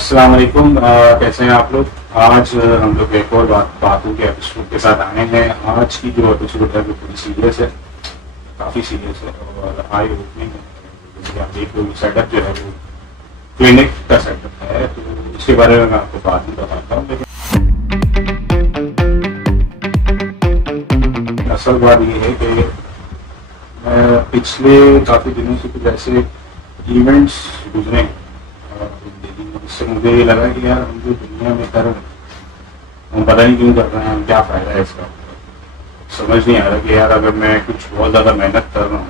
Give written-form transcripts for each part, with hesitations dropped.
السلام علیکم، کیسے ہیں آپ لوگ؟ آج ہم لوگ ایک اور باتوں کے ایپیسوڈ کے ساتھ آئے ہیں۔ آج کی جو ایپیسوڈ ہے وہ بڑی سیریس ہے، کافی سیریس ہے اور آئی اوپننگ ہے۔ جیسے آپ دیکھ لو سیٹ اپ جو ہے وہ کلینک کا سیٹ اپ ہے، تو اس کے بارے میں آپ کو بعد میں بتاتا ہوں، لیکن اصل بات یہ ہے کہ پچھلے کافی دنوں سے کچھ ایسے ایونٹس گزرے زندگی میں، اس سے مجھے یہ لگا کہ یار ہم جو دنیا میں کر رہے ہیں ہم پتہ نہیں کیوں کر رہے ہیں، ہم کیا فائدہ ہے اس کا۔ سمجھ نہیں آ رہا کہ یار اگر میں کچھ بہت زیادہ محنت کر رہا ہوں،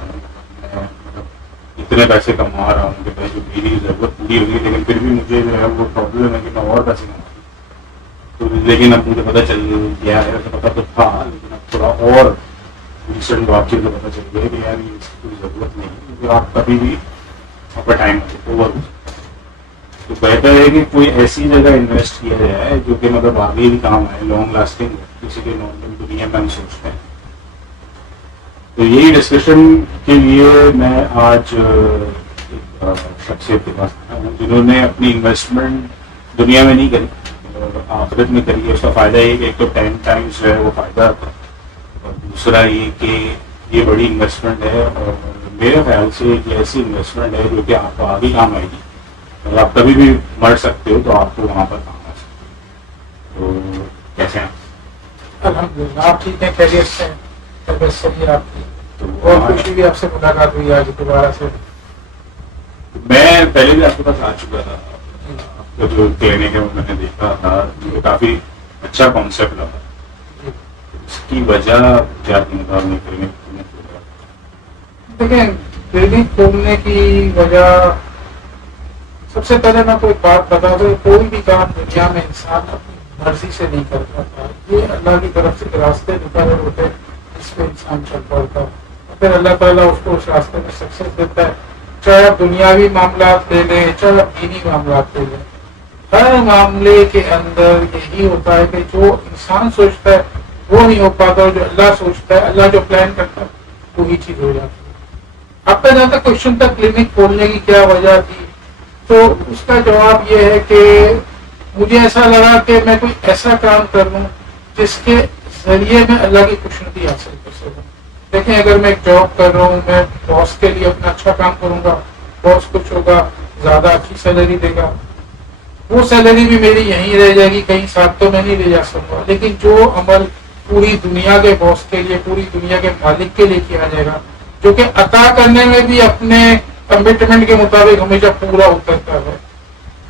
میں اتنے پیسے کما رہا ہوں کہ جو میری ضرورت پوری ہوگی، لیکن پھر بھی مجھے جو ہے وہ پرابلم ہے کہ میں اور پیسے کما تو، لیکن اب مجھے پتہ چل گیا ہے، پتہ تو تھا لیکن اب تھوڑا اور ریسنٹ بات چیز کو پتہ چل گیا کہ یار اس کی کوئی ضرورت نہیں ہے، کیونکہ آپ کبھی بھی اپنا ٹائم اوور ہو سکتا ہے۔ تو بہتر ہے کہ کوئی ایسی جگہ انویسٹ کیا جائے جو کہ مطلب آگے بھی کام آئے، لانگ لاسٹنگ ہو، کسی کے نارمل دنیا میں ہم سوچتے ہیں۔ تو یہی ڈسکشن کے لیے میں آج ایک شخصیت کے پاس آیا ہوں جنہوں نے اپنی انویسٹمنٹ دنیا میں نہیں کری اور آخرت میں کری ہے۔ اس کا فائدہ یہ کہ ایک تو 10 ٹائمز جو ہے وہ فائدہ آتا ہے، اور دوسرا یہ کہ یہ بڑی انویسٹمنٹ ہے، اور میرے خیال سے ایک ایسی انویسٹمنٹ ہے جو کہ آپ کو آگے کام آئے گی۔ اگر آپ کبھی بھی مر سکتے ہو تو آپ کو وہاں پر کام آ سکتے ہو۔ تو کیسے ہیں؟ الحمدللہ آپ ٹھیک ہیں، خیریت سے ہیں، طبیعت صحیح ہے آپ کی؟ تو اور خوشی بھی آپ سے ملاقات ہوئی آج دوبارہ سے۔ میں پہلے بھی آپ کے پاس آ چکا تھا، آپ کا جو کلینک ہے وہ میں نے دیکھا تھا، جو کافی اچھا کانسیپٹ لگا۔ اس کی وجہ کیا تھی؟ مطلب کلینک دیکھیں، کلینک کھولنے کی وجہ سب سے پہلے میں کوئی بات بتا دوں، کوئی بھی کام دنیا میں انسان اپنی مرضی سے نہیں کر پاتا، یہ اللہ کی طرف سے راستے نکالے ہوتے جس پہ انسان چل پڑتا ہے، پھر اللہ تعالیٰ اس کو اس راستے میں سکسیس دیتا ہے۔ چاہے آپ دنیاوی معاملات لے لیں، چاہے آپ دینی معاملات لے لیں، ہر معاملے کے اندر یہی ہوتا ہے کہ جو انسان سوچتا ہے وہ نہیں ہو پاتا، اور جو اللہ سوچتا ہے، اللہ جو پلان کرتا ہے وہی چیز ہو جاتی ہے۔ اب کا جہاں تک کوشچن تھا کلینک کھولنے کی کیا وجہ تھی، تو اس کا جواب یہ ہے کہ مجھے ایسا لگا کہ میں کوئی ایسا کام کر لوں جس کے ذریعے میں اللہ کی خوشنودی حاصل کر سکوں۔ دیکھیں، اگر میں ایک جاب کر رہا ہوں، میں باس کے لیے اپنا اچھا کام کروں گا، باس کچھ ہوگا، زیادہ اچھی سیلری دے گا، وہ سیلری بھی میری یہیں رہ جائے گی، کہیں ساتھ تو میں نہیں لے جا سکوں۔ لیکن جو عمل پوری دنیا کے باس کے لیے، پوری دنیا کے مالک کے لیے کیا جائے گا، جو کہ عطا کرنے میں بھی اپنے کمٹمنٹ کے مطابق ہمیشہ پورا اترتا ہے،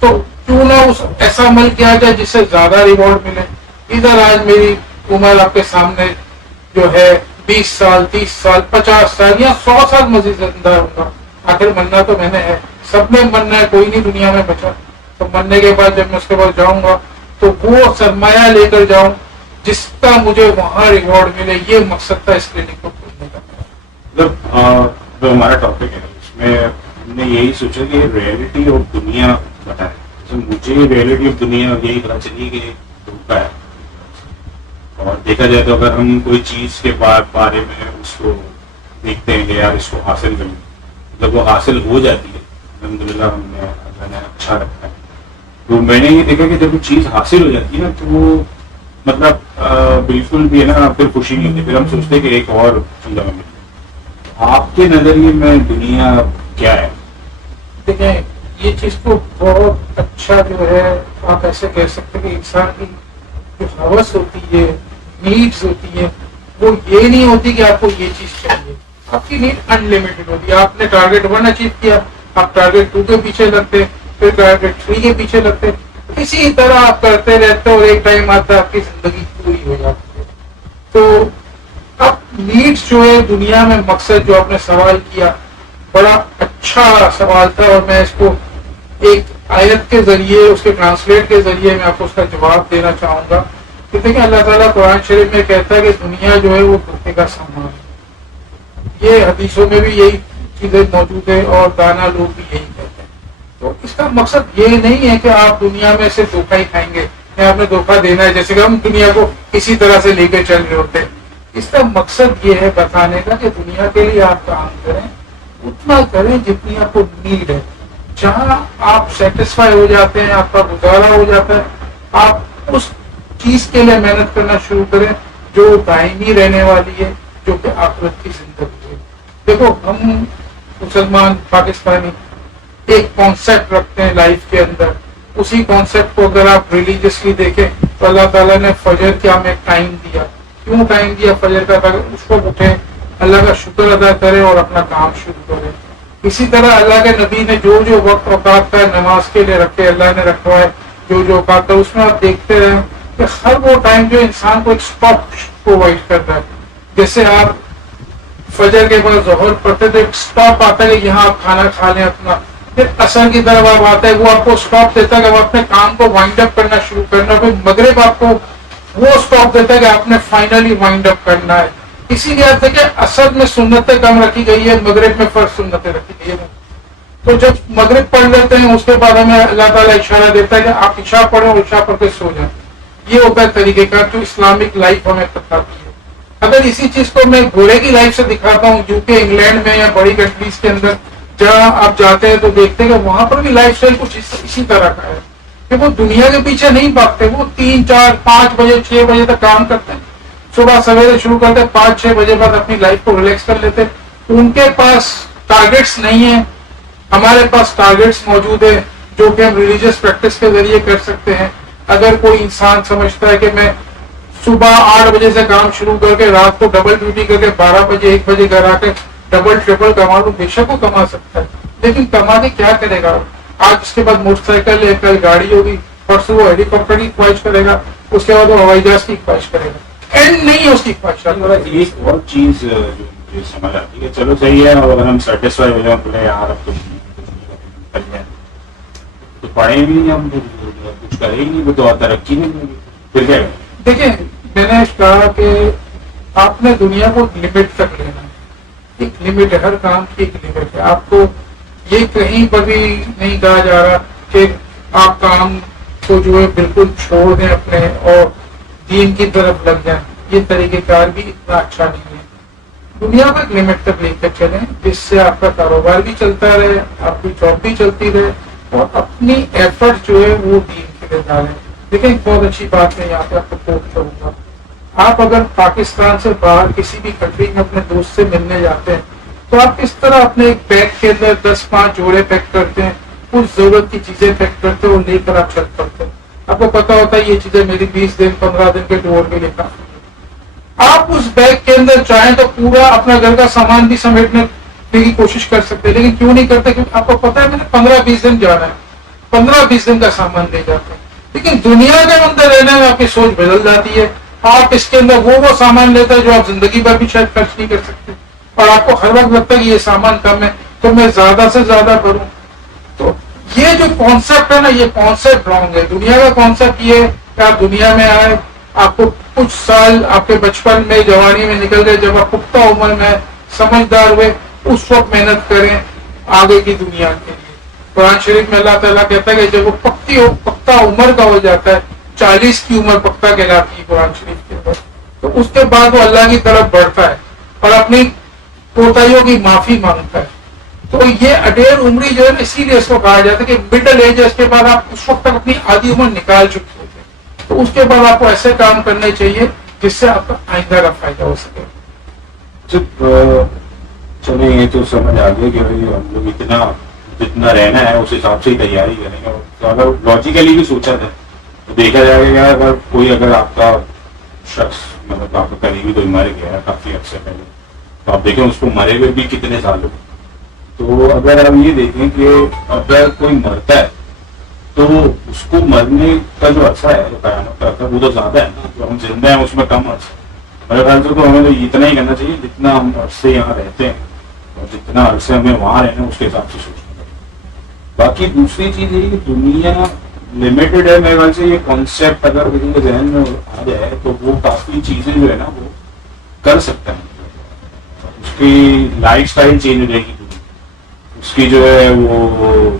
تو کیوں نہ اس ایسا عمل کیا جائے جس سے زیادہ ریوارڈ ملے۔ ادھر آج میری عمر آپ کے سامنے جو ہے 20 سال، 30 سال، 50 سال یا 100 سال مزید زندہ ہوں گا، آخر مرنا تو میں نے ہے، سب نے مرنا ہے، کوئی نہیں دنیا میں بچا۔ تو مرنے کے بعد جب میں اس کے بعد جاؤں گا تو وہ سرمایہ لے کر جاؤں جس کا مجھے وہاں ریوارڈ ملے، یہ مقصد تھا اس کلینک کو کھولنے کا۔ جو ہمارا ٹاپک ہے اس میں ہم نے یہی سوچا کہ ریئلٹی آف دنیا بتائے۔ مجھے ریئلٹی آف دنیا یہی پتا چلی کہ دھوکا ہے، اور دیکھا جائے تو اگر ہم کوئی چیز کے بارے میں اس کو دیکھتے ہیں کہ یار اس کو حاصل کریں، جب وہ حاصل ہو جاتی ہے الحمدللہ ہم نے اللہ نے اچھا رکھا ہے، تو میں نے یہ دیکھا کہ جب وہ چیز حاصل ہو جاتی ہے نا تو وہ مطلب بالکل بھی ہے نا پھر خوشی نہیں ہوتی، پھر ہم سوچتے ہیں کہ ایک اور چیز ہمیں ملے۔ آپ کے نظریے میں دنیا کیا ہے؟ دیکھیں، یہ چیز تو بہت اچھا جو ہے آپ ایسے کہہ سکتے ہیں کہ انسان کی جو ہوس ہوتی ہے، نیڈز ہوتی ہے، وہ یہ نہیں ہوتی کہ آپ کو یہ چیز چاہیے، آپ کی نیڈ ان لمیٹڈ ہوتی ہے۔ آپ نے ٹارگیٹ 1 اچیو کیا، آپ ٹارگیٹ 2 کے پیچھے لگتے، پھر ٹارگیٹ 3 کے پیچھے لگتے، اسی طرح آپ کرتے رہتے اور ایک ٹائم آتا ہے آپ کی زندگی پوری ہو جاتی ہے۔ تو اب نیڈس جو ہے دنیا میں، مقصد جو آپ نے سوال کیا بڑا اچھا سوال تھا، اور میں اس کو ایک آیت کے ذریعے، اس کے ٹرانسلیٹ کے ذریعے میں آپ کو اس کا جواب دینا چاہوں گا کہ دیکھیں، اللہ تعالیٰ قرآن شریف میں کہتا ہے کہ دنیا جو ہے وہ دھوکے کا سامان ہے، یہ حدیثوں میں بھی یہی چیزیں موجود ہے اور دانا لوگ بھی یہی کہتے ہیں۔ تو اس کا مقصد یہ نہیں ہے کہ آپ دنیا میں صرف دھوکہ ہی کھائیں گے یا آپ نے دھوکہ دینا ہے، جیسے کہ ہم دنیا کو اسی طرح سے لے کے چل رہے ہوتے ہیں۔ اس کا مقصد یہ ہے بتانے کا کہ دنیا کے لیے آپ کام کریں، اتنا کریں جتنی آپ کو نیڈ ہے، جہاں آپ سیٹسفائی ہو جاتے ہیں, آپ کا گزارا ہو جاتا ہے, آپ اس چیز کے لیے محنت کرنا شروع کریں جو دائمی رہنے والی ہے, جو کہ آخرت کی زندگی ہے. دیکھو ہم مسلمان پاکستانی ایک کانسیپٹ رکھتے ہیں لائف کے اندر, اسی کانسیپٹ کو اگر آپ ریلیجیسلی دیکھیں تو اللہ تعالیٰ نے فجر کے ہمیں ٹائم دیا. کیوں ٹائم دیا فجر کا؟ تاکہ اس کو اٹھیں, اللہ کا شکر ادا کرے اور اپنا کام شروع کرے. اسی طرح اللہ کے نبی نے جو جو وقت اوقات کا نماز کے لیے رکھے, اللہ نے رکھا ہے جو جو اوقات کا, اس میں آپ دیکھتے رہیں کہ ہر وہ ٹائم جو انسان کو ایک اسٹاپ پرووائڈ کرتا ہے. جیسے آپ فجر کے بعد ظہر پڑھتے تو ایک اسٹاپ آتا ہے کہ یہاں آپ کھانا کھا لیں اپنا. پھر عصر کی طرف آپ آتا ہے, وہ آپ کو اسٹاپ دیتا ہے کہ آپ اپنے کام کو وائنڈ اپ کرنا شروع کرنا. پھر مغرب آپ کو وہ اسٹاپ دیتا ہے کہ آپ نے فائنلی وائنڈ اپ کرنا ہے. اسی لیے آپ دیکھیں عصر میں سنتیں کم رکھی گئی ہے, مغرب میں فرض سنتیں رکھی گئی ہے. تو جب مغرب پڑھ لیتے ہیں اس کے بعد ہمیں اللہ تعالیٰ اشارہ دیتا ہے کہ آپ عشاء پڑھیں اور عشاء پڑھ کے سو جائیں. یہ ہوتا ہے طریقہ کار جو اسلامک لائف ہمیں بتاتی ہے. اگر اسی چیز کو میں گھوڑے کی لائف سے دکھاتا ہوں, UK انگلینڈ میں یا بڑی کنٹریز کے اندر جہاں آپ جاتے ہیں تو دیکھتے ہیں کہ وہاں پر بھی لائف اسٹائل کچھ اسی طرح کا ہے کہ وہ دنیا کے پیچھے نہیں بھاگتے. وہ 3, 4, 5 بجے 6 بجے تک کام کرتے ہیں, صبح سویرے شروع کرتے ہیں, 5-6 بجے بعد اپنی لائف کو ریلیکس کر لیتے. ان کے پاس ٹارگیٹس نہیں ہیں, ہمارے پاس ٹارگیٹس موجود ہیں جو کہ ہم ریلیجیس پریکٹس کے ذریعے کر سکتے ہیں. اگر کوئی انسان سمجھتا ہے کہ میں صبح 8 بجے سے کام شروع کر کے رات کو ڈبل ڈیوٹی کر کے 12 بجے 1 بجے گھر آ کے ڈبل ٹریپل کما لوں, بے شک وہ کما سکتا ہے, لیکن کما کے کیا کرے گا؟ آج اس کے بعد موٹر سائیکل ہے, کل گاڑی ہوگی, پرسوں وہ ہیلی کاپٹر کی خواہش کرے گا, اس کے بعد وہ ہوائی جہاز کی خواہش کرے گا. اینڈ نہیں ہے اس کی خواہشات. ایک اور چیز جو مجھے سمجھ آتی ہے, چلو صحیح ہے, اور اگر ہم سیٹسفائی ہو جائیں بولے یار اب تو پڑھیں بھی نہیں, ہم کچھ کریں ہی نہیں, وہ تو ترقی نہیں ہوگی, پھر کیا؟ دیکھیں میں نے کہا کہ آپ نے دنیا کو لمٹ تک لینا ہے. ایک لمٹ ہے, ہر کام کی ایک لمٹ ہے. آپ کو یہ کہیں پر بھی نہیں کہا جا رہا کہ آپ کام کو جو ہے بالکل چھوڑ دیں اپنے اور دین کی طرف لگ جائیں. یہ طریقہ کار بھی اتنا اچھا نہیں ہے. دنیا کو ایک لمٹ تک لے کر چلیں جس سے آپ کا کاروبار بھی چلتا رہے, آپ کی جاب بھی چلتی رہے, اور اپنی ایفرٹ جو ہے وہ دین کے لیے ڈالیں. لیکن ایک بہت اچھی بات ہے, یہاں پہ آپ کو کوٹ کروں گا, آپ اگر پاکستان سے باہر کسی بھی کنٹری میں اپنے دوست سے ملنے جاتے ہیں تو آپ کس طرح اپنے ایک بیگ کے اندر 10-5 جوڑے پیک کرتے ہیں, کچھ ضرورت کی چیزیں پیک کرتے ہیں اور لے کر آپ چل پڑتے ہیں. آپ کو پتا ہوتا ہے یہ چیزیں میری 20 دن 15 دن کے ٹور کے لیے کافی. آپ اس بیگ کے اندر چاہیں تو پورا اپنا گھر کا سامان بھی سمیٹنے کی کوشش کر سکتے ہیں, لیکن کیوں نہیں کرتے؟ کیونکہ آپ کو پتا ہے میں نے 15-20 دن جانا ہے, 15-20 دن کا سامان لے جاتے ہیں. لیکن دنیا کے اندر رہنے میں آپ کی سوچ بدل جاتی ہے. آپ اس کے اندر وہ سامان لیتے ہیں جو آپ زندگی بھر بھی شاید خرچ نہیں کر سکتے, اور آپ کو ہر وقت لگتا ہے کہ یہ سامان کم ہے تو میں زیادہ سے زیادہ کروں. تو یہ جو کانسیپٹ ہے نا, یہ کانسیپٹ رانگ ہے. دنیا کا کانسیپٹ یہ ہے کہ آپ دنیا میں آئے, آپ کو کچھ سال آپ کے بچپن میں جوانی میں نکل گئے, جب آپ پختہ عمر میں سمجھدار ہوئے اس وقت محنت کریں آگے کی دنیا کے لیے. قرآن شریف میں اللہ تعالیٰ کہتا ہے کہ جب وہ پختہ عمر کا ہو جاتا ہے, 40 کی عمر پختہ کہلاتی ہے قرآن شریف کے اندر, تو اس کے بعد وہ اللہ کی طرف بڑھتا ہے اور اپنی کوتاہیوں کی معافی مانگتا ہے. تو یہ اڈیر عمری جو ہے نا, اسی لیے اس کو کہا جاتا ہے کہ مڈل ایج ہے, اس کے بعد آپ اس وقت تک اپنی آدھی عمر نکال چکے ہوتے ہیں. تو اس کے بعد آپ کو ایسے کام کرنے چاہیے جس سے آپ کا آئندہ کا فائدہ ہو سکے. چلیں یہ تو سمجھ آ گیا کہ ہم لوگ جتنا رہنا ہے اس حساب سے ہی تیاری کریں گے. تو اگر لاجیکلی بھی سوچا جائے تو دیکھا جائے گا اگر کوئی اگر آپ کا شخص مطلب آپ کا قریبی کوئی مر گیا ہے کافی عرصے پہلے, تو آپ دیکھیں اس کو مرے ہوئے بھی کتنے سال ہو. تو اگر آپ یہ دیکھیں کہ اگر کوئی مرتا ہے تو اس کو مرنے کا جو عرصہ ہے قیامت کا وہ تو زیادہ ہے نا, جو ہم زندہ ہیں اس میں کم عرصہ. میرے خیال سے تو ہمیں تو اتنا ہی کرنا چاہیے جتنا ہم عرصے یہاں رہتے ہیں اور جتنا عرصے ہمیں وہاں رہنا اس کے حساب سے سوچنا چاہیے. باقی دوسری چیز یہ کہ دنیا لمیٹڈ ہے. میرے خیال سے یہ کانسیپٹ اگر کسی کے ذہن میں آ جائے تو وہ کافی چیزیں جو ہے نا وہ کر سکتا ہے. اس کی لائف اسٹائل چینج ہو جائے گی, اس کی جو ہے وہ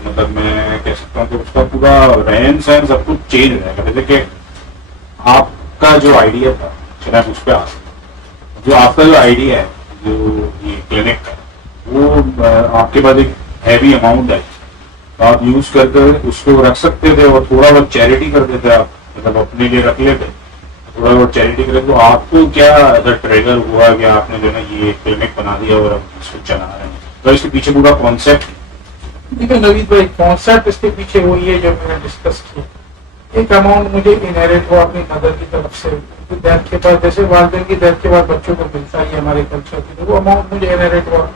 مطلب میں کہہ سکتا ہوں کہ اس کا پورا رہن سہن سب کچھ چینج ہو جائے گا. جیسے کہ آپ کا جو آئیڈیا تھا چلے آپ اس پہ آ سکتے, جو آپ کا جو آئیڈیا ہے جو یہ کلینک کا وہ آپ کے پاس ایک ہیوی اماؤنٹ ہے, آپ یوز کر کے اس کو رکھ سکتے تھے اور تھوڑا بہت چیریٹی کر دیتے آپ, مطلب اپنے لیے رکھ لیتے, تھوڑا بہت چیریٹی کرے. تو آپ کو کیا ایسا ٹریگر ہوا کہ آپ نے جو ہے نا یہ کلینک بنا دیا اور اب اس کو چلا رہے ہیں, تو اس کے پیچھے پورا کانسیپٹ؟ دیکھیے نوید بھائی, کانسیپٹ اس کے پیچھے وہی ہے جو میں نے ڈسکس کیا. ایک اماؤنٹ مجھے انہیریٹ ہوا اپنی مدر کی طرف سے, ڈیتھ کے بعد, جیسے والدین کی ڈیتھ کے بعد بچوں کو ملتا ہی ہمارے کلچر کی, وہ اماؤنٹ مجھے انہیریٹ ہوا.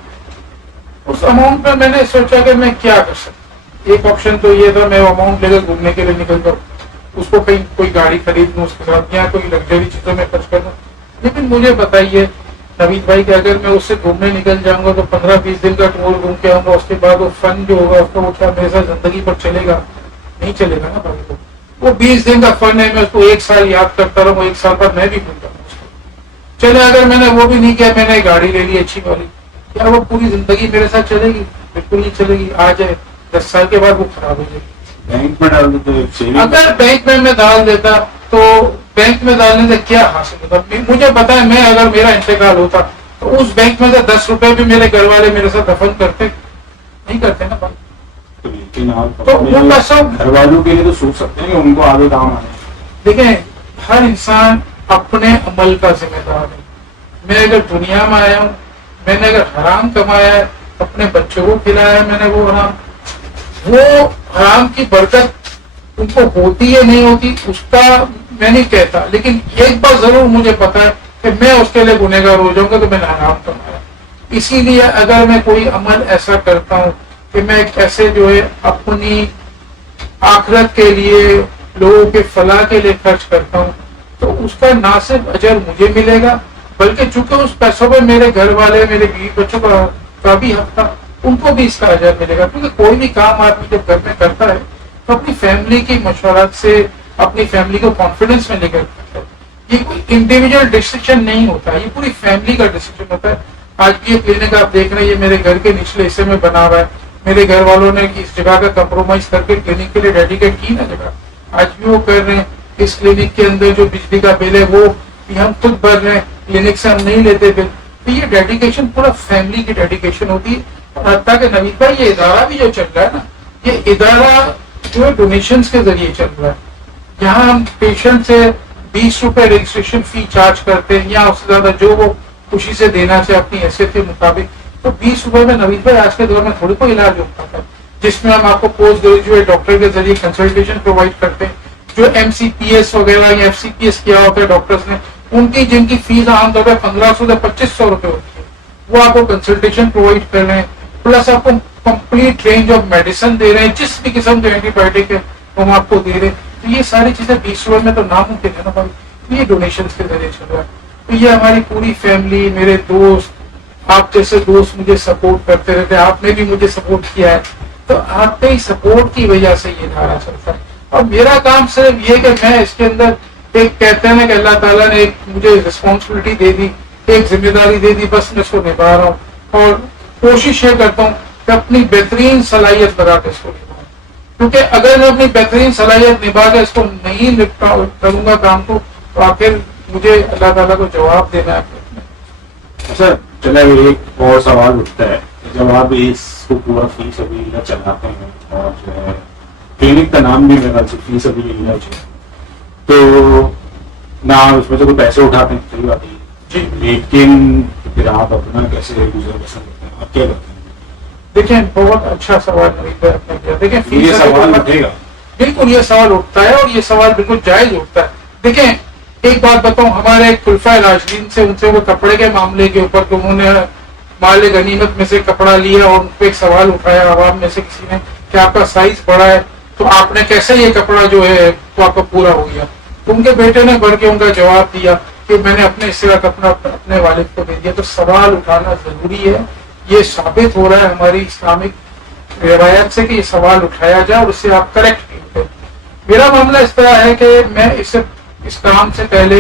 اس اماؤنٹ میں نے سوچا کہ میں کیا کر سکتا. ایک آپشن تو یہ تھا, میں اماؤنٹ لے کر گھومنے کے لیے نکل جاؤں, اس کو کہیں کوئی گاڑی خرید لوں اس کے ساتھ, یا کوئی لگژری چیزوں میں خرچ کر دوں. لیکن مجھے بتائیے نوید بھائی کہ اگر میں اس سے گھومنے نکل جاؤں گا تو 15-20 دن کا ٹور گھوم کے آؤں گا, اس کے بعد وہ فن جو ہوگا اس کو وہ کیا میرے ساتھ زندگی پر چلے گا؟ نہیں چلے گا نا بھائی. کو وہ 20 دن کا فن ہے, میں اس کو 1 سال یاد کرتا رہوں, 1 سال بعد میں بھی بھول جاؤں اس کو. چلے اگر میں نے وہ بھی نہیں کیا, میں نے گاڑی لے لی اچھی والی, کیا وہ پوری زندگی میرے ساتھ چلے گی؟ بالکل نہیں چلے گی. آ جائے 10 سال کے بعد وہ خراب ہو جائے گی. بینک میں ڈال دیتے, اگر بینک میں ڈال دیتا تو بینک میں ڈالنے سے کیا حاصل ہوتا؟ مجھے پتا ہے, میں اگر میرا انتقال ہوتا تو اس بینک میں سے 10 روپے بھی میرے گھر والے میرے ساتھ دفن کرتے نہیں کرتے نا بھائی. لیکن آپ تو وہ پیسہ گھر والوں کے لیے تو سوچ سکتے ہیں کہ ان کو آگے کام آنے. دیکھیں, ہر انسان اپنے عمل کا ذمہ دار ہے. میں اگر دنیا میں آیا ہوں, میں نے اگر حرام کمایا ہے, اپنے بچوں کو کھلایا ہے میں نے وہ حرام کی برکت ان کو ہوتی ہے نہیں ہوتی اس کا میں نہیں کہتا, لیکن ایک بات ضرور مجھے پتا ہے کہ میں اس کے لیے گنہگار ہو جاؤں گا تو میں نے حرام کمایا. اسی لیے اگر میں کوئی عمل ایسا کرتا ہوں کہ میں ایک ایسے جو ہے اپنی آخرت کے لیے, لوگوں کے فلاح کے لیے خرچ کرتا ہوں, تو اس کا نہ صرف اجر مجھے ملے گا, بلکہ چونکہ اس پیسوں پہ میرے گھر والے, میرے بیوی بچوں کا بھی حق تھا, ان کو بھی اس کا اجر ملے گا. کیونکہ کوئی بھی کام آدمی جب گھر میں کرتا ہے تو اپنی فیملی کی مشورت سے اپنی فیملی کو کانفیڈنس میں لے کر کرتا ہے. یہ کوئی انڈیویجل ڈیسیجن نہیں ہوتا, یہ پوری فیملی کا ڈیسیجن ہوتا ہے. آج بھی یہ کلینک آپ دیکھ رہے ہیں, یہ میرے گھر کے نچلے حصے میں بنا ہوا ہے. میرے گھر والوں نے اس جگہ کا کمپرومائز کر کے کلینک کے لیے ڈیڈیکیٹ کی نا جگہ, آج بھی وہ کر رہے ہیں. اس کلینک کے اندر جو بجلی کا بل ہے وہ ہم خود بھر رہے ہیں, کلینک سے ہم نہیں لیتے بل. تو یہ ڈیڈیکیشن پورا فیملی کی ڈیڈیکیشن ہوتی ہے. اور حتیٰ کہ نوید بھائی یہ ادارہ بھی جو چل رہا ہے نا, یہ ادارہ جو ہے ڈونیشنز کے ذریعے چل رہا ہے. یہاں ہم پیشنٹ سے 20 روپے رجسٹریشن فی چارج کرتے ہیں, یا اس سے زیادہ جو وہ خوشی سے دینا چاہے اپنی حیثیت کے مطابق. تو 20 روپے میں نوید بھائی آج کے دور میں تھوڑی کوئی علاج ہو پاتا ہے, جس میں ہم آپ کو پوسٹ گریجویٹ ڈاکٹر کے ذریعے کنسلٹیشن پرووائڈ کرتے ہیں. جو MCPS وغیرہ یا FCPS کیا ہوتا ہے ڈاکٹرز نے, ان کی جن کی فیس عام طور پہ 1500 سے 2500 روپے ہوتی ہے, وہ آپ کو کنسلٹیشن پرووائڈ کر رہے ہیں. پلس آپ کو کمپلیٹ رینج آف میڈیسن دے رہے ہیں, جس بھی قسم کے اینٹی بایوٹک ہے ہم آپ کو دے رہے ہیں. تو یہ ساری چیزیں 20 روپے میں تو ناممکن ہے نا بھائی. یہ ڈونیشنز کے ذریعے چل رہا ہے. تو یہ ہماری پوری فیملی, میرے دوست, آپ جیسے دوست مجھے سپورٹ کرتے رہتے, آپ نے بھی مجھے سپورٹ کیا ہے. تو آپ کے سپورٹ کی وجہ سے یہ ادارہ چلتا ہے. اور میرا کام صرف یہ کہ میں اس کے اندر ایک کہتے ہیں کہ اللہ تعالیٰ نے ایک مجھے رسپانسبلٹی دے دی, ایک ذمہ داری دے دی, بس میں اس کو نبھا رہا ہوں. اور کوشش یہ کرتا ہوں کہ اپنی بہترین صلاحیت بتا کے اس کو نبھاؤں. کیونکہ اگر میں اپنی بہترین صلاحیت نبھا کے اس کو نہیں کروں گا کام کو, تو آخر مجھے اللہ تعالیٰ کو جواب دینا ہے. اچھا چلا, ایک اور سوال اٹھتا ہے, جب آپ اس کو پورا فیس ابھی چلاتے ہیں, اور جو ہے کلینک کا نام بھی میرا فیس ابھی علاج ہے, تو نہ اس میں سے کوئی پیسے اٹھاتے ہیں, صحیح بات ہے جی, لیکن پھر آپ اپنا کیسے گزر بسر کرتے ہیں, آپ کیا کرتے ہیں؟ دیکھیں بہت اچھا سوال نہیں ہے. دیکھیں یہ سوال اٹھے گا, بالکل یہ سوال اٹھتا ہے, اور یہ سوال بالکل جائز اٹھتا ہے. دیکھیں ایک بات بتاؤں, ہمارے خلفائے راشدین سے ان سے وہ کپڑے کے معاملے کے اوپر کہ انہوں نے مال غنیمت میں سے کپڑا لیا, اور ان پہ ایک سوال اٹھایا عوام میں سے کسی نے کہ آپ کا سائز بڑا ہے, تو آپ نے کیسے یہ کپڑا جو ہے وہ آپ کا پورا ہو گیا. تو ان کے بیٹے نے بڑھ کے ان کا جواب دیا کہ میں نے اپنے حصے کا کپڑا اپنے والد کو دے دیا. تو سوال اٹھانا ضروری ہے. یہ ثابت ہو رہا ہے ہماری اسلامک روایت سے کہ یہ سوال اٹھایا جائے اور اس سے آپ کریکٹ بھی ہوتے. میرا معاملہ اس طرح ہے کہ میں اس کام سے پہلے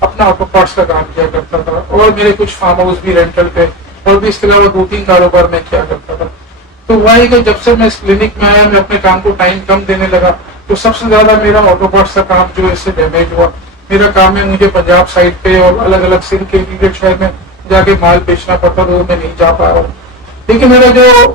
اپنا آٹو پارٹس کا کام کیا کرتا تھا, اور میرے کچھ فارم ہاؤس بھی رینٹل پہ, اور بھی اس کے علاوہ 2-3 کاروبار میں کیا کرتا تھا. تو وہی کہ جب سے میں اس کلینک میں آیا, میں اپنے کام کو ٹائم کم دینے لگا, تو سب سے زیادہ میرا آٹو پارٹس کا کام جو ہے اس سے ڈیمیج ہوا. میرا کام ہے مجھے پنجاب سائڈ پہ اور الگ الگ سندھ کے شہر میں جا کے مال بیچنا پڑتا, تو میں نہیں جا پا رہا ہوں. لیکن میرا جو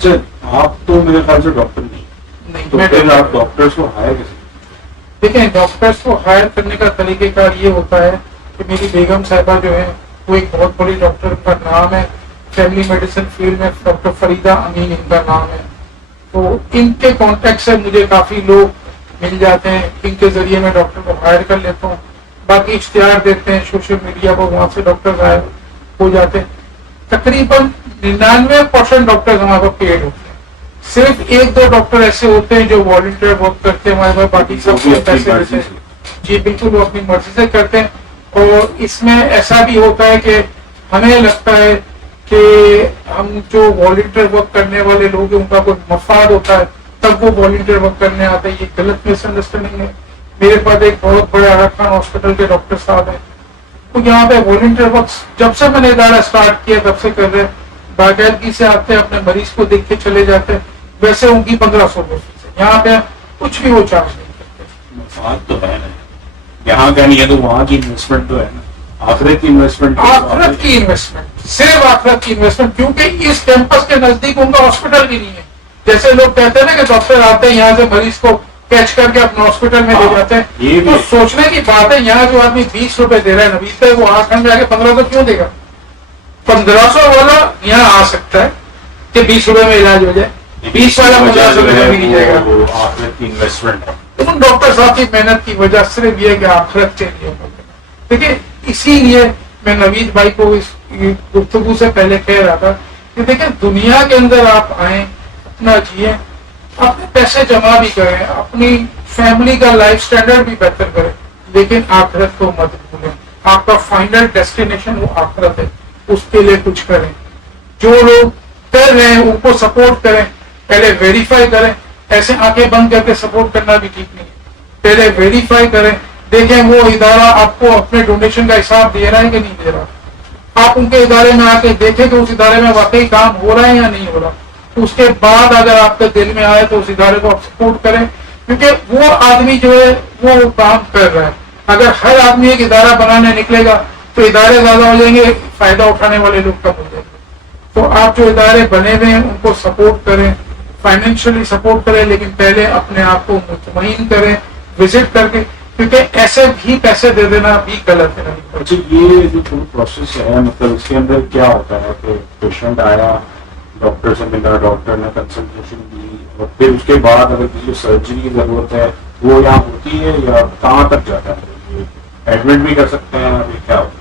اچھا آپ تو میرے خیال سے ڈاکٹر نہیں، تو پھر آپ ڈاکٹرس کو ہائر کیسے؟ دیکھیں ڈاکٹرس کو ہائر کرنے کا طریقہ کار یہ ہوتا ہے کہ میری بیگم صاحبہ جو ہے وہ ایک بہت بڑی ڈاکٹر کا نام ہے، فیملی میڈیسن فیلڈ میں ڈاکٹر فریدہ امین ان کا نام ہے، تو ان کے کانٹیکٹ سے مجھے کافی لوگ مل جاتے ہیں، ان کے ذریعے میں ڈاکٹر کو ہائر کر لیتا ہوں، باقی اشتہار دیتے ہیں سوشل میڈیا پر، وہاں سے ڈاکٹر ہائر ہو جاتے ہیں۔ تقریباً 99% ڈاکٹر ہمارے پاس پیڈ ہوتے ہیں، صرف 1-2 ڈاکٹر ایسے ہوتے ہیں جو والنٹیئر ورک کرتے ہیں ہمارے پاس، باقی سب کو پیسے دیتے ہیں۔ جی بالکل، وہ اپنی مرضی سے کرتے ہیں، اور اس میں ایسا بھی ہوتا ہے کہ ہمیں لگتا ہے کہ ہم جو والنٹیئر ورک کرنے والے لوگ ہیں ان کا کوئی مفاد ہوتا ہے تب وہ والنٹیئر ورک کرنے آتے ہیں، یہ غلط مس انڈرسٹینڈنگ ہے۔ میرے پاس ایک بہت بڑے آغا خان ہاسپٹل کے ڈاکٹر صاحب ہیں، تو یہاں پہ والنٹیئر ورک جب سے میں نے ادارہ اسٹارٹ کیا تب سے کر رہے ہیں، باقاعدگی سے آتے ہیں، اپنے مریض کو دیکھ کے چلے جاتے ہیں، ویسے ان کی 1500 فیس ہے، یہاں پہ کچھ بھی وہ چارج نہیں کرتے۔ مفاد تو ہے نا، یہاں کا نہیں ہے تو وہاں کی انویسٹمنٹ تو ہے نا، آخرت کی انویسٹمنٹ، آخرت کی انویسٹمنٹ، صرف آخرت کی انویسٹمنٹ، کیونکہ اس کیمپس کے نزدیک ان کا ہاسپٹل بھی نہیں ہے۔ جیسے لوگ کہتے ہیں نا کہ ڈاکٹر آتے ہیں یہاں سے مریض کو کیچ کر کے اپنے ہاسپٹل میں لے جاتے ہیں، تو سوچنے کی بات ہے یہاں جو آدمی 20 روپے دے رہا ہے نوید پہ، وہ آخر میں آ کے 1500 کیوں دے گا؟ 1500 والا یہاں آ سکتا ہے کہ 20 روپے میں علاج ہو جائے، 20 والا 50 روپے میں بھی نہیں جائے گا۔ آخرت کی انویسٹمنٹ ہے۔ ان ڈاکٹر صاحب کی محنت کی وجہ صرف یہ ہے کہ آخرت کے لیے دیکھیں، اسی لیے میں نوید بھائی کو اس گفتگو سے پہلے کہہ رہا تھا کہ دیکھیں دنیا کے اندر آپ آئیں، اپنا جیئیں، اپنے پیسے جمع بھی کریں، اپنی فیملی کا لائف سٹینڈرڈ بھی بہتر کریں، لیکن آخرت کو مت بھولیں۔ آپ کا فائنل ڈیسٹینیشن وہ آخرت ہے، اس کے لیے کچھ کریں۔ جو لوگ کر رہے ہیں ان کو سپورٹ کریں، پہلے ویریفائی کریں، ایسے آنکھیں بند کر کے سپورٹ کرنا بھی ٹھیک نہیں ہے، پہلے ویریفائی کریں، دیکھیں وہ ادارہ آپ کو اپنے ڈونیشن کا حساب دے رہا ہے کہ نہیں دے رہا، آپ ان کے ادارے میں آ کے دیکھیں کہ اس ادارے میں واقعی کام ہو رہا ہے یا نہیں ہو رہا، اس کے بعد اگر آپ کے دل میں آئے تو اس ادارے کو آپ سپورٹ کریں، کیونکہ وہ آدمی جو ہے وہ کام کر رہا ہے۔ اگر ہر آدمی ایک ادارہ بنانے نکلے گا تو ادارے زیادہ ہو جائیں گے، فائدہ اٹھانے والے لوگ کم ہو جائیں گے۔ تو آپ جو ادارے بنے ہوئے ہیں ان کو سپورٹ کریں، فائنینشلی سپورٹ کریں، لیکن پہلے اپنے آپ کو مطمئن کریں وزٹ کر کے، کیونکہ ایسے بھی پیسے دے دینا بھی غلط ہے۔ اچھا یہ جو پورا پروسیس ہے مطلب اس کے اندر کیا ہوتا ہے کہ پیشنٹ آیا، ڈاکٹر سے ملا، ڈاکٹر نے کنسلٹیشن دی، اور پھر اس کے بعد اگر کسی کو سرجری کی ضرورت ہے وہ یہاں ہوتی ہے یا کہاں تک جاتا ہے؟ ایڈمٹ بھی کر سکتے ہیں ابھی کیا ہوتا ہے؟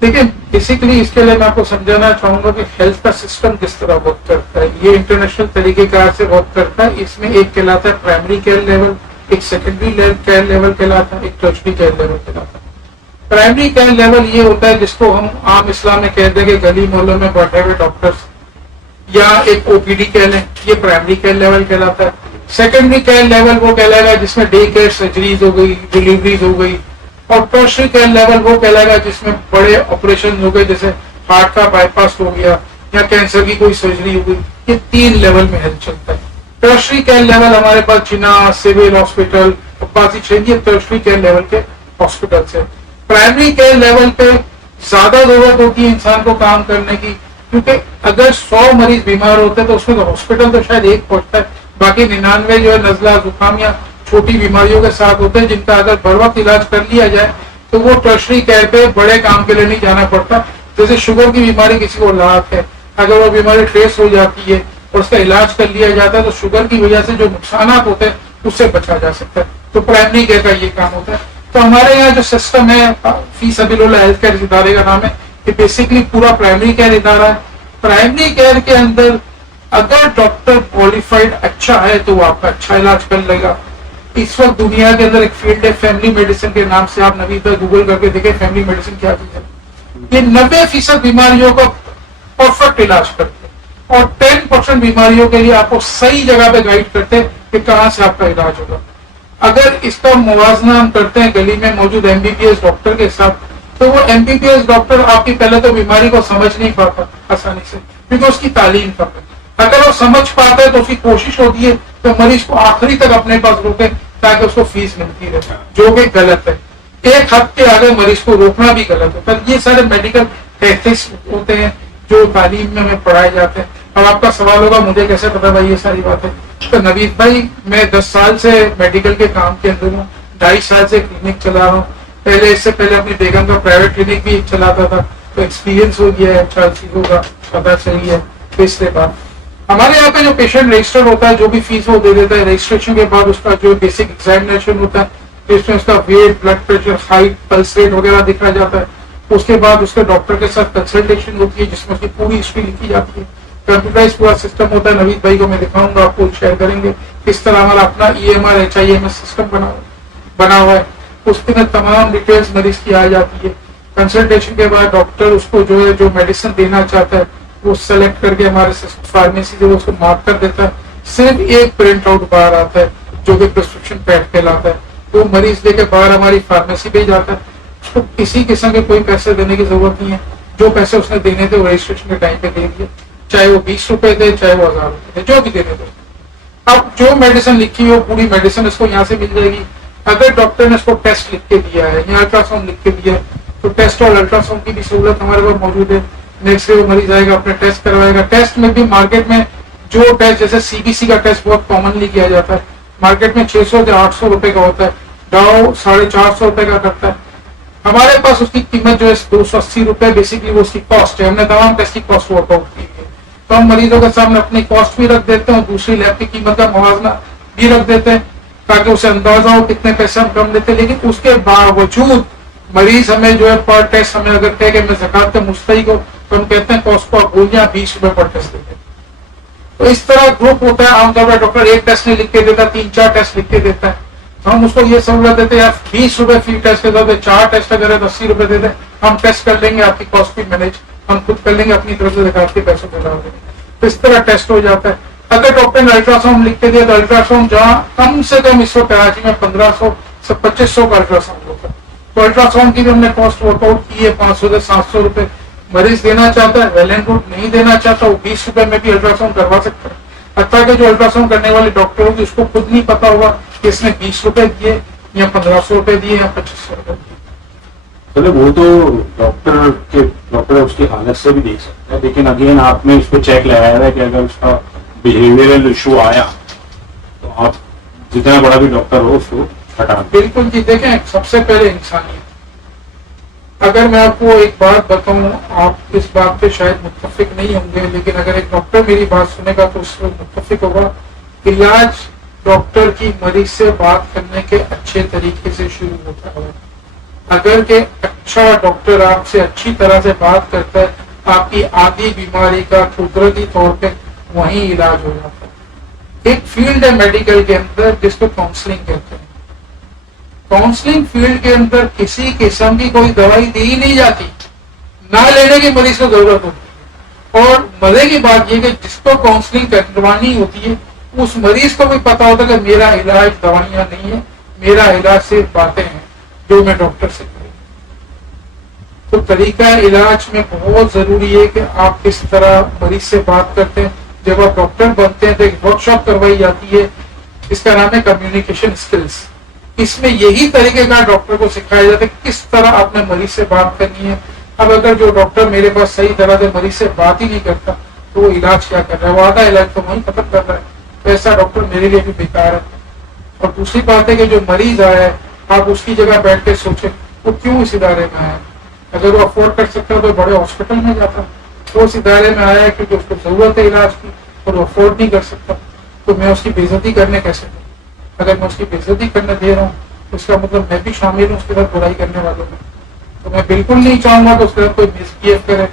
دیکھیں بیسیکلی اس کے لیے میں آپ کو سمجھانا چاہوں گا کہ ہیلتھ کا سسٹم کس طرح ورک کرتا ہے۔ یہ انٹرنیشنل طریقہ کار سے ورک کرتا ہے۔ اس میں ایک کہلاتا ہے پرائمری کیئر لیول، ایک سیکنڈری کیئر لیول کہلاتا ہے، ایک ٹرشری کیئر لیول کہلاتا ہے۔ پرائمری کیئر لیول یہ ہوتا ہے جس کو ہم عام اسلام میں کہتے ہیں کہ گلی محلوں میں بیٹھے ہوئے ڈاکٹرز، یا ایک او پی ڈی کہہ لیں، یہ پرائمری کیئر لیول کہلاتا ہے۔ سیکنڈری کیئر لیول وہ کہلائے گا جس میں ڈے کیئر سرجریز ہو گئی، ڈیلیوریز ہو گئی، اور ٹرشری کیئر لیول وہ کہلائے گا جس میں بڑے آپریشن ہو گئے، جیسے ہارٹ کا بائی پاس ہو گیا یا کینسر کی کوئی سرجری ہو گئی۔ یہ 3 لیول میں ہیلتھ چلتا ہے۔ ٹرشری کیئر لیول ہمارے پاس جنا، سول ہاسپٹل، بازی یہ ٹرشری کیئر لیول کے ہاسپٹل سے۔ پرائمری کیئر لیول پہ زیادہ ضرورت ہوتی ہے انسان کو کام کرنے کی، کیونکہ اگر 100 مریض بیمار ہوتے ہیں تو اس میں تو ہاسپٹل تو شاید ایک پہنچتا ہے، باقی 99 جو ہے نزلہ، زکام یا چھوٹی بیماریوں کے ساتھ ہوتے ہیں، جن کا اگر بر وقت علاج کر لیا جائے تو وہ ٹرشری کیئر پہ بڑے کام کے لیے نہیں جانا پڑتا۔ جیسے شوگر کی بیماری کسی کو لاحق ہے، اگر وہ بیماری ٹریس ہو جاتی ہے اور اس کا علاج کر لیا جاتا ہے تو شوگر کی وجہ سے جو نقصانات ہوتے ہیں اس سے بچا جا سکتا ہے۔ تو پرائمری کیئر کا یہ کام ہوتا ہے۔ تو ہمارے یہاں جو سسٹم ہے فی سبیل اللہ ہیلتھ کیئر ادارے کا نام ہے، یہ بیسکلی پورا پرائمری کیئر ادارہ ہے۔ پرائمری کیئر کے اندر اگر ڈاکٹر کوالیفائڈ اچھا ہے تو وہ آپ کا اچھا علاج کر لے گا۔ اس وقت دنیا کے اندر ایک فیلڈ ہے فیملی میڈیسن کے نام سے، آپ نوید پر گوگل کر کے دیکھیں فیملی میڈیسن کیا چیز ہے۔ یہ 90% بیماریوں کا پرفیکٹ علاج کرتے ہیں اور 10% بیماریوں کے لیے آپ کو صحیح جگہ پہ گائیڈ کرتے ہیں کہ کہاں سے آپ کا علاج ہوگا۔ اگر اس کا موازنہ ہم کرتے ہیں گلی میں موجود MBBS ڈاکٹر کے ساتھ، تو وہ MBBS ڈاکٹر آپ کی پہلے تو بیماری کو سمجھ نہیں پاتا آسانی سے، کیونکہ اس کی تعلیم کم ہے۔ اگر وہ سمجھ پاتا ہے تو اس کی کوشش ہوتی ہے تو مریض کو آخری تک اپنے پاس روکے تاکہ اس کو فیس ملتی رہے، جو کہ غلط ہے۔ ایک حد کے آگے مریض کو روکنا بھی غلط ہوتا ہے۔ یہ سارے میڈیکل ایتھکس ہوتے ہیں جو تعلیم میں ہمیں پڑھائے جاتے ہیں۔ اب آپ کا سوال ہوگا مجھے کیسے پتا بھائی یہ ساری بات ہے. تو نوید بھائی میں 10 سال سے میڈیکل کے کام کے اندر ہوں, 2.5 سال سے کلینک چلا رہا ہوں. پہلے اس سے پہلے اپنی بیگم کا پرائیویٹ کلینک بھی چلاتا تھا, تو ایکسپیرینس ہو گیا ہے, 4 چیزوں کا پتا چلی ہے. تو اس کے بعد ہمارے یہاں پہ جو پیشنٹ رجسٹر ہوتا ہے, جو بھی فیس وہ دے دیتا ہے, رجسٹریشن کے بعد اس کا جو بیسک ایگزامینیشن ہوتا ہے, اس میں اس کا weight, blood pressure, height, pulse rate وغیرہ دیکھا جاتا ہے. اس کے بعد اس کے ڈاکٹر کے ساتھ کنسلٹیشن ہوتی ہے جس میں اس کی پوری ہسٹری لکھی جاتی ہے. کمپیوٹرائز پورا سسٹم ہوتا ہے. نوید بھائی کو میں دکھاؤں گا, آپ کو شیئر کریں گے کس طرح ہمارا اپنا EMR HIMS سسٹم بنا ہوا ہے. اس میں تمام ڈیٹیلز مریض کی آ جاتی ہے. کنسلٹیشن کے بعد ڈاکٹر اس کو جو ہے جو میڈیسن دینا چاہتا ہے وہ سلیکٹ کر کے ہمارے فارمیسی جو اس کو مارک کر دیتا ہے. صرف ایک پرنٹ آؤٹ باہر آتا ہے جو کہ پرسکرپشن پیڈ کہلاتا ہے. وہ مریض لے کے باہر ہماری فارمیسی پہ جاتا ہے. اس کو کسی قسم کے کوئی پیسے دینے کی ضرورت نہیں ہے. جو پیسے اس نے دینے تھے وہ رجسٹریشن کے ٹائم پہ دے دیے, چاہے وہ 20 روپے دے, چاہے وہ 1000 روپے دے, جو بھی دینے تھے. اب جو میڈیسن لکھی ہو پوری میڈیسن اس کو یہاں سے مل جائے گی. اگر ڈاکٹر نے اس کو ٹیسٹ لکھ کے دیا ہے یا الٹرا ساؤنڈ لکھ کے دیا ہے تو ٹیسٹ اور الٹرا ساؤنڈ کی بھی سہولت ہمارے پاس موجود ہے. نیکسٹ ڈے وہ مریض آئے گا, اپنے ٹیسٹ کروائے گا. ٹیسٹ میں بھی مارکیٹ میں جو ٹیسٹ جیسے CBC کا ٹیسٹ بہت کامنلی کیا جاتا ہے, مارکیٹ میں 600 سے 800 روپے کا ہوتا ہے. ڈاؤ 450 روپے کا کرتا ہے. ہمارے پاس اس کی قیمت جو ہے 280 روپے, بیسکلی وہ اس کی کاسٹ ہے. ہم نے تمام ٹیسٹ کی کاسٹ ورک آؤٹ کی ہے. تو ہم مریضوں کے سامنے اپنی کاسٹ بھی رکھ دیتے ہیں, دوسری لیب کی قیمت کا موازنہ بھی رکھ دیتے ہیں تاکہ اسے اندازہ ہو کتنے پیسے ہم کم لیتے ہیں. لیکن اس کے باوجود مریض ہمیں جو ہے پر ٹیسٹ ہمیں اگر کہے کہ میں زکات کا مستحق ہوں تو ہم کہتے ہیں کاسٹ کو آپ بول دیں 20 روپے پر ٹیسٹ دیتے ہیں. تو اس طرح گروپ ہوتا ہے. عام طور پر ڈاکٹر ایک ٹیسٹ نہیں لکھ کے دیتا, 3-4 ٹیسٹ لکھ کے دیتا ہے. ہم اس کو یہ سہولت دیتے ہیں 20 روپے فی ٹیسٹ کے ساتھ 4 ٹیسٹ اگر 80 روپے دیتے ہیں, ہم ٹیسٹ کر لیں گے, آپ کی کاسٹ بھی مینج ہم خود کر لیں گے, اپنی طرف سے زکات کے پیسوں کو ڈال دیں گے. تو اس طرح ٹیسٹ ہو جاتا ہے. اگر ڈاکٹر نے الٹرا ساؤنڈ لکھ کے دیا تو الٹرا ساؤنڈ جہاں کم سے کم اس وقت کراچی میں 1500 سے 2500 کا الٹرا ساؤنڈ ہوتا ہے, تو الٹرا ساؤنڈ کی بھی ہم نے کاسٹ ورک آؤٹ کی ہے. 500 سے 700 روپے مریض دینا چاہتا ہے, ویل اینڈ گڈ. نہیں دینا چاہتا وہ 20 روپے میں بھی الٹرا ساؤنڈ کروا سکتا ہے. حتیٰ کہ جو الٹرا ساؤنڈ کرنے والے ڈاکٹر ہوگی اس کو خود نہیں پتا ہوگا کہ اس نے 20 روپے دیے یا 1500 روپے دیے یا 2500 روپے دیے. چلے وہ تو ڈاکٹر اس کی حالت سے بھی دیکھ سکتا ہے, لیکن اگین آپ نے اس پہ چیک لگایا ہے کہ اگر اس کا بہیویئرل ایشو آیا تو آپ جتنا بڑا بھی ڈاکٹر ہو اس کو ہٹا دیں. بالکل جی. دیکھیں سب سے پہلے انسانیت. اگر میں آپ کو ایک بات بتاؤں, آپ اس بات پہ شاید متفق نہیں ہوں گے, لیکن اگر ایک ڈاکٹر میری بات سنے گا تو اس سے متفق ہوگا. علاج ڈاکٹر کی مریض سے بات کرنے کے اچھے طریقے سے شروع ہوتا ہے. اگر کہ اچھا ڈاکٹر آپ سے اچھی طرح سے بات کرتا ہے, آپ کی آدھی بیماری کا قدرتی طور پہ وہیں علاج ہو جاتا ہے. ایک فیلڈ ہے میڈیکل کے اندر جس کو کاؤنسلنگ کہتے ہیں. کاؤنسلنگ فیلڈ کے اندر کسی قسم کی کوئی دوائی دی ہی نہیں جاتی, نہ لینے کی مریض کو ضرورت ہوتی ہے. اور مزے کی بات یہ کہ جس کو کاؤنسلنگ کروانی ہوتی ہے اس مریض کو بھی پتا ہوتا ہے کہ میرا علاج دوائیاں نہیں ہے, میرا علاج صرف باتیں ہیں جو میں ڈاکٹر سے کروں. تو طریقہ علاج میں بہت ضروری ہے کہ آپ کس طرح مریض سے بات کرتے ہیں. جب آپ ڈاکٹر بنتے ہیں تو ایک ورک شاپ کروائی جاتی ہے, اس کا نام ہے کمیونیکیشن اسکلس. اس میں یہی طریقے کا ڈاکٹر کو سکھایا جاتا ہے کس طرح آپ نے مریض سے بات کرنی ہے. اب اگر جو ڈاکٹر میرے پاس صحیح طرح سے مریض سے بات ہی نہیں کرتا تو وہ علاج کیا کر رہا ہے, وہ آدھا علاج تو وہیں ختم کر رہا ہے. تو ایسا ڈاکٹر میرے لیے بھی بیکار ہے. اور دوسری بات ہے کہ جو مریض آیا ہے آپ اس کی جگہ بیٹھ کے سوچیں وہ کیوں اس ادارے میں آیا. اگر وہ افورڈ کر سکتا ہے تو بڑے ہاسپٹل میں جاتا, تو اس ادارے میں آیا ہے کیونکہ اس کو ضرورت ہے علاج کی اور وہ افورڈ نہیں کر سکتا, تو میں اس کی بے عزتی کرنے کیسے دوں. اگر میں اس کی بے عزتی کرنے دے رہا ہوں تو اس کا مطلب میں بھی شامل ہوں اس کے ساتھ برائی کرنے والوں میں. تو میں بالکل نہیں چاہوں گا کہ اس کے ساتھ کوئی مس بہیو کرے.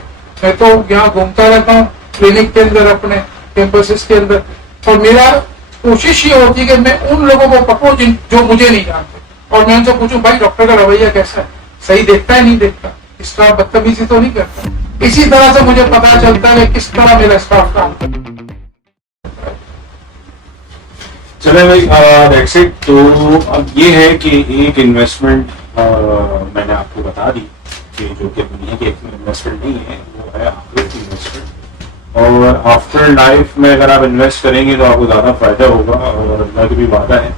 میں تو یہاں گھومتا رہتا ہوں کلینک کے اندر, اپنے کیمپسز کے اندر, اور میرا کوشش یہ ہوتی ہے کہ میں ان لوگوں کو پکڑوں جو مجھے نہیں جانتے, اور میں ان سے پوچھوں بھائی ڈاکٹر کا رویہ کیسا ہے, صحیح دیکھتا ہے نہیں دیکھتا, اسٹاف بدتمیزی تو نہیں کرتا. اسی طرح سے مجھے پتا چلتا ہے کہ کس طرح میرا اسٹاف کام کرتا ہے. چلے بھائی دیٹس اٹ. تو اب یہ ہے کہ ایک انویسٹمنٹ میں نے آپ کو بتا دی کہ جو کہ دنیا کی ایک انویسٹمنٹ نہیں ہے, وہ ہے آخرت کی انویسٹمنٹ. اور آفٹر لائف میں اگر آپ انویسٹ کریں گے تو آپ کو زیادہ فائدہ ہوگا, اور اللہ کی بھی وعدہ ہے.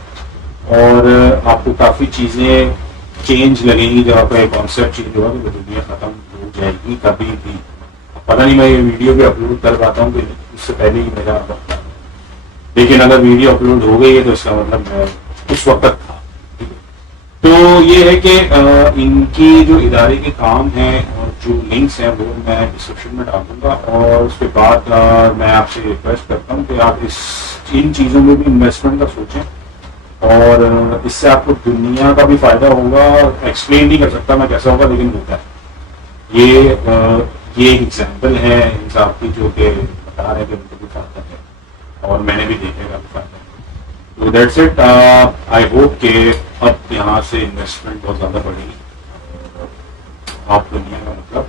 اور آپ کو کافی چیزیں چینج لگیں گی جب آپ کا یہ کانسیپٹ چینج ہوگا کہ دنیا ختم ہو جائے گی کبھی بھی. پتہ نہیں میں یہ ویڈیو بھی اپلوڈ کر پاتا ہوں کہ اس سے پہلے ہی میرا وقت آ گیا. لیکن اگر ویڈیو اپلوڈ ہو گئی ہے تو اس کا مطلب میں اس وقت تھا. تو یہ ہے کہ ان کی جو ادارے کے کام ہیں اور جو لنکس ہیں وہ میں ڈسکرپشن میں ڈال دوں گا. اور اس کے بعد میں آپ سے ریکویسٹ کرتا ہوں کہ آپ ان چیزوں میں بھی انویسٹمنٹ کا سوچیں, اور اس سے آپ کو دنیا کا بھی فائدہ ہوگا. ایکسپلین نہیں کر سکتا میں کیسا ہوگا, لیکن ہوتا ہے. یہ ایگزامپل ہے انصاف کی جو کہ بتا رہے کہ ان کو بھی فائدہ ہے اور میں نے بھی دیکھے گا بھی فائدہ ہے. تو دیٹس اٹ. آئی ہوپ کہ اب یہاں سے انویسٹمنٹ بہت زیادہ بڑھے گی, آپ دنیا کا مطلب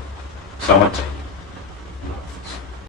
سمجھ جائیں.